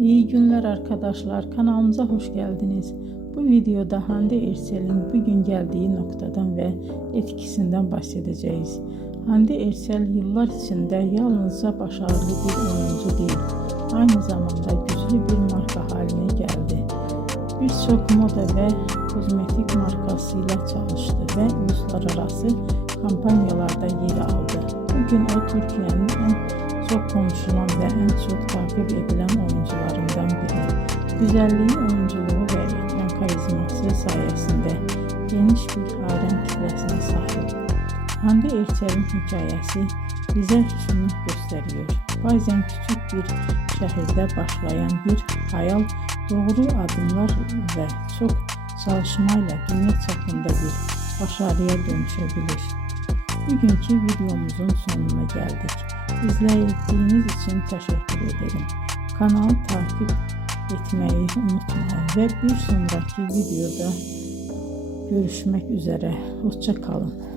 İyi günler arkadaşlar, kanalımıza hoş geldiniz. Bu videoda Hande Erçel'in bugün geldiği noktadan ve etkisinden bahsedeceğiz. Hande Erçel yıllar içinde yalnızca başarılı bir oyuncu değil, aynı zamanda güçlü bir marka haline geldi. Birçok moda ve kozmetik markasıyla çalıştı ve uluslararası kampanyalarda yer aldı. Bugün o Türkiye'nin en çok konuşulan ve en çok takip edilen oyuncularından biri. Güzelliği, oyunculuğu ve ekran karizması sayesinde geniş bir hayran kitlesine sahip. Hande Erçel'in hikayesi bize şunu gösteriyor. Bazen küçük bir şehirde başlayan bir hayal doğru adımlar ve çok çalışmayla dünya çapında bir başarıya dönüşebilir. Bugünkü videomuzun sonuna geldik. İzlediğiniz için teşekkür ederim. Kanalı takip etmeyi unutmayın ve bir sonraki videoda görüşmek üzere. Hoşça kalın.